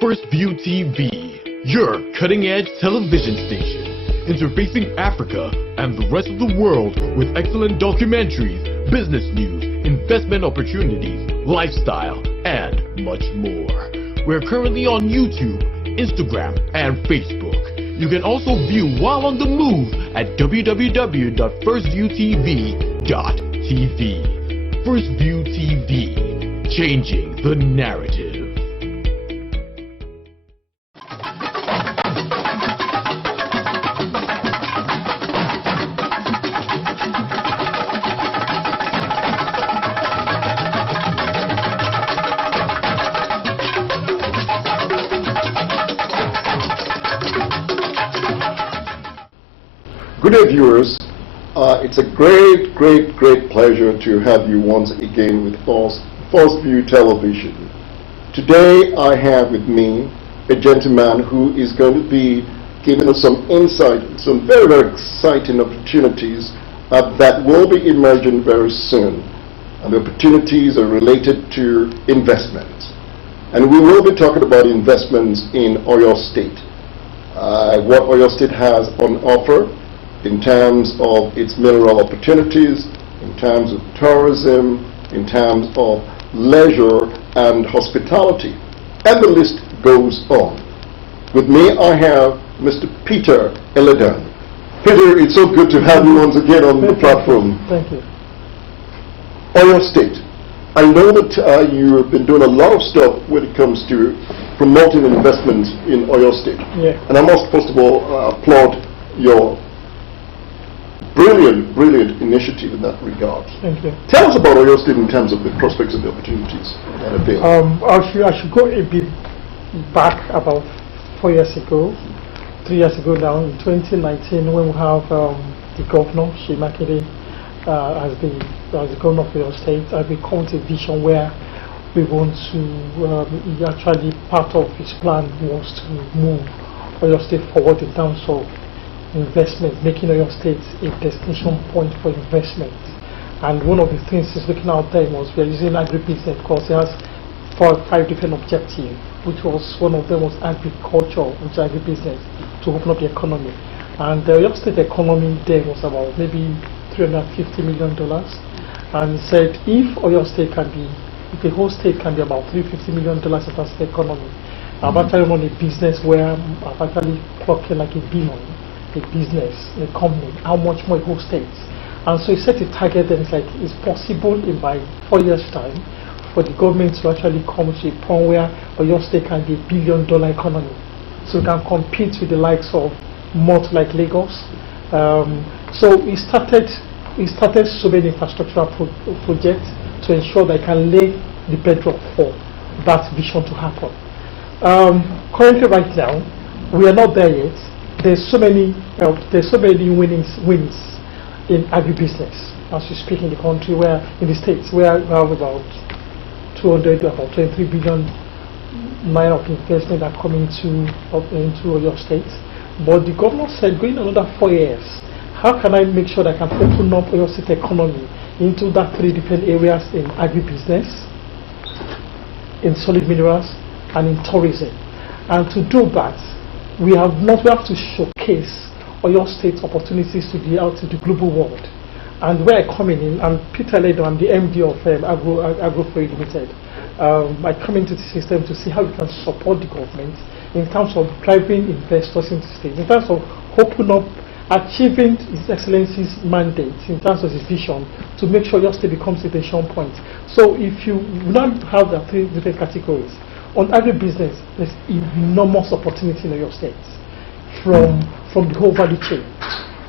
First View TV, your cutting-edge television station, interfacing Africa and the rest of the world with excellent documentaries, business news, investment opportunities, lifestyle, and much more. We're currently on YouTube, Instagram, and Facebook. You can also view while on the move at www.firstviewtv.tv. First View TV, changing the narrative. Good day, viewers. It's a great pleasure to have you once again with First View Television. Today I have with me a gentleman who is going to be giving us some insight, some very exciting opportunities that will be emerging very soon. And the opportunities are related to investments. And we will be talking about investments in Oyo State. What Oyo State has on offer in terms of its mineral opportunities, in terms of tourism, in terms of leisure and hospitality. And the list goes on. With me I have Mr. Peter Eledan. Peter, it's so good to have you once again on the platform. Thank you. Oyo State. I know that you have been doing a lot of stuff when it comes to promoting investments in Oyo State. Yeah. And I must first of all applaud your brilliant initiative in that regard. Thank you. Tell us about Oyo State in terms of the prospects and the opportunities that are there. I should go a bit back about 4 years ago, 3 years ago now, in 2019, when we have the governor, Shimakide, as the governor of Oyo State, and we come to a vision where we want to, actually part of his plan was to move Oyo State forward in terms of investment, making Oyo State a destination point for investment. And one of the things he's looking out there was we are using agribusiness because it has 4 or 5 different objectives, which was one of them was agriculture, which is agribusiness, to open up the economy. And the Oyo State economy then was about maybe $350 million. And he said if Oyo State can be, if the whole state can be about $350 million in terms of the economy, I've actually run a business where I've actually clocked like a billion. A business, a company, how much more it whole states. And so he set a target and it's like it's possible in by 4 years time for the government to actually come to a point where Oyo State can be $1 billion economy. So we can compete with the likes of Mort like Lagos. So he started so many infrastructural projects to ensure that it can lay the bedrock for that vision to happen. Currently right now, we are not there yet. There's so many wins in agribusiness as we speak in the country, where in the states where we have about 23 billion naira of investment that come into Oyo State. But the governor said going another 4 years, how can I make sure that I can open up Oyo State economy into that 3 different areas in agribusiness, in solid minerals, and in tourism. And to do that, we have to showcase Oyo State opportunities to be out to the global world. And we're coming in, and Peter Eledan, I'm the MD of Agro4 Limited. I come into the system to see how we can support the government in terms of driving investors into the state, in terms of opening up, achieving His Excellency's mandate, in terms of his vision, to make sure Oyo State becomes a destination point. So if you now have the 3 different categories, on agribusiness, there's enormous opportunity in Oyo State from the whole value chain.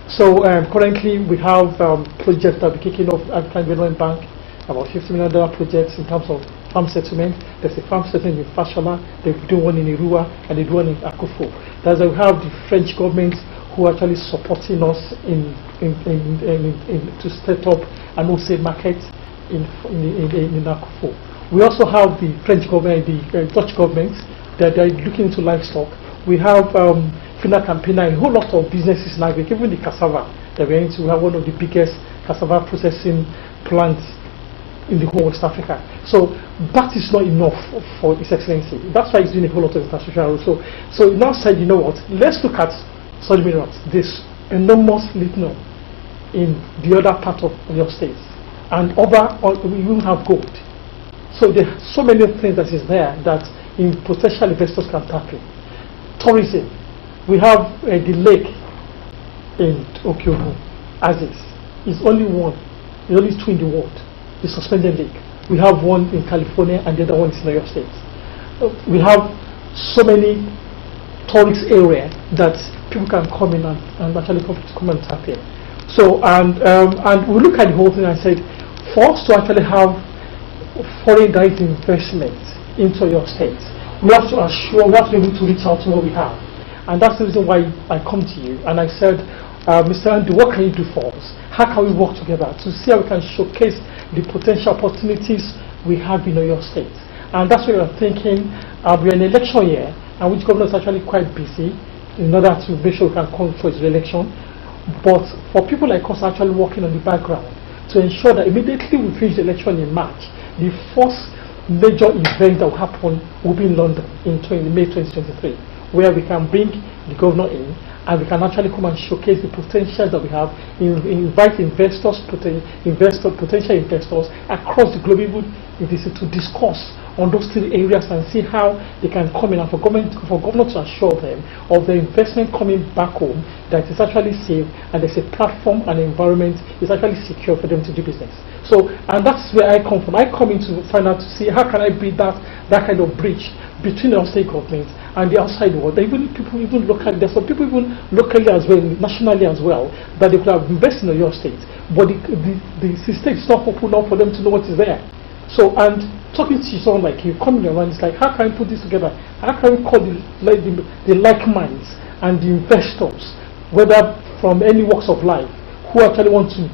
So currently we have projects that we're kicking off at African Development Bank, about $50 million projects in terms of farm settlement. There's a farm settlement in Fashola, they do one in Irua, and they do one in Akufo. That's why we have the French government who are actually supporting us to set up an wholesale market in Akufo. We also have the French government, the Dutch government, that are looking into livestock. We have Fina Campina, a whole lot of businesses in agriculture, even the cassava that we're into. We have one of the biggest cassava processing plants in the whole West Africa. So that is not enough for His Excellency. That's why he's doing a whole lot of international. So he now said, you know what, let's look at solid minerals. This enormous lithium in the other part of your states, and we will have gold. So there are so many things that is there that potential investors can tap in. Tourism, we have the lake in Okyogo, as is. It's only one, it's only two in the world, the suspended lake. We have one in California and the other one is in New York State. We have so many tourist areas that people can come in and actually come and tap in. So, and we look at the whole thing and said, for us to actually have foreign direct investment into your state, we have to be able to reach out to what we have. And that's the reason why I come to you. And I said, Mr. Andy, what can you do for us? How can we work together to see how we can showcase the potential opportunities we have in your state? And that's why we're thinking, we're in an election year, and which governor is actually quite busy in order to make sure we can come for his re-election. But for people like us actually working on the background to ensure that immediately we finish the election in March, the first major event that will happen will be in London in May 2023, where we can bring the governor in and we can actually come and showcase the potential that we have, invite potential investors across the globe even to discuss on those three areas and see how they can come in, and for government to assure them of the investment coming back home that is actually safe and there's a platform and environment is actually secure for them to do business. So, and that's where I come from. I come in to find out to see how can I build that kind of bridge between our state government and the outside world. Even people, even locally, there's some people even locally as well, nationally as well, that they could have invested in your state, but the system is not open up for them to know what is there. So, and talking to someone like you, coming around, it's like, how can we put this together? How can we call the like minds and the investors, whether from any walks of life, who actually want to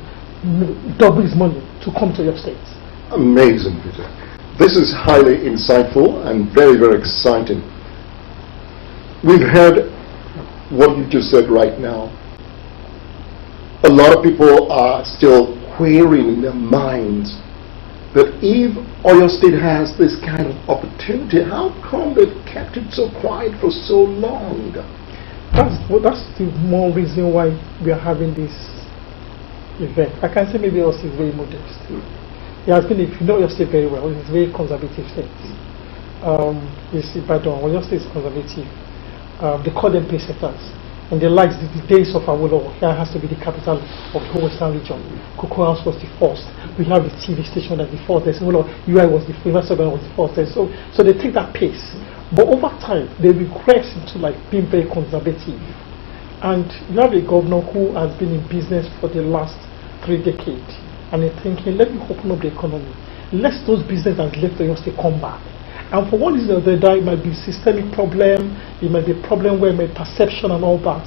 double his money to come to your state? Amazing, Peter. This is highly insightful and very, very exciting. We've heard what you just said right now. A lot of people are still querying in their minds that if Oyo State has this kind of opportunity, how come they've kept it so quiet for so long? That's the more reason why we are having this event. I can say maybe Oyo State is very modest. It has been, if you know Oyo State very well, it's a very conservative state. You see, Oyo State is conservative. They call them pace setters. And they like the days of Awolowo. Here has to be the capital of the whole Western region. Cocoa House was the first. We have the TV station as the fourth. There's UI was the first, was the fourth. So they take that pace. But over time, they regress into like being very conservative. And you have a governor who has been in business for the last 3 decades. And they're thinking, let me open up the economy. Let those businesses that left the state come back. And for one reason or the other, it might be systemic problem, it might be a problem where my perception and all that.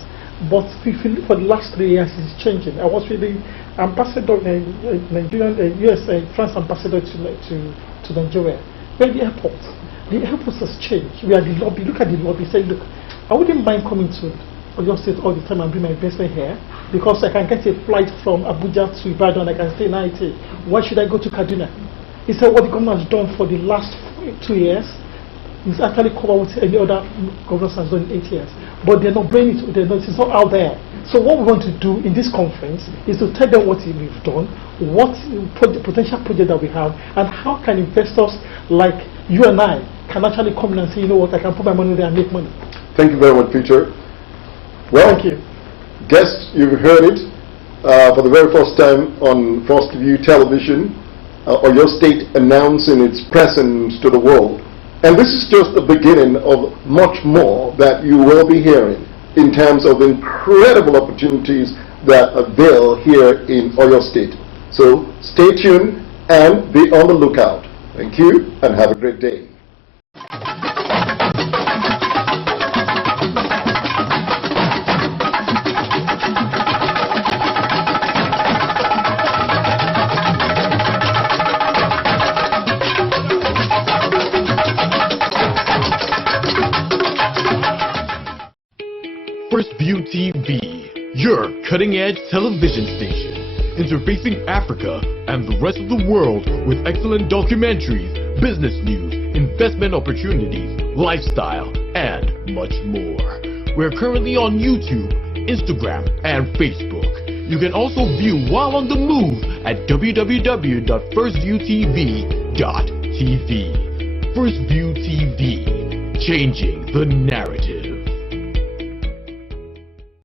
But if you look for the last 3 years, it's changing. I was with the ambassador, Nigerian, US, France ambassador to Nigeria. We're at the airport. The airport has changed. We are the lobby. Look at the lobby. Say, look, I wouldn't mind coming to Oyo State all the time and bring my investment here because I can get a flight from Abuja to Ibadan. I can stay 90. Why should I go to Kaduna? He said what the government has done for the last 2 years is actually covered what any other government has done in 8 years. But they're not bringing it, it's not out there. So what we want to do in this conference is to tell them what we've done, what potential project that we have, and how can investors like you and I can actually come in and say, you know what, I can put my money there and make money. Thank you very much, Peter. Well, thank you. Guests, you've heard it for the very first time on First View Television. Oyo State announcing its presence to the world. And this is just the beginning of much more that you will be hearing in terms of incredible opportunities that avail here in Oyo State. So stay tuned and be on the lookout. Thank you and have a great day. First View TV, your cutting-edge television station, interfacing Africa and the rest of the world with excellent documentaries, business news, investment opportunities, lifestyle, and much more. We're currently on YouTube, Instagram, and Facebook. You can also view while on the move at www.firstviewtv.tv. First View TV, changing the narrative.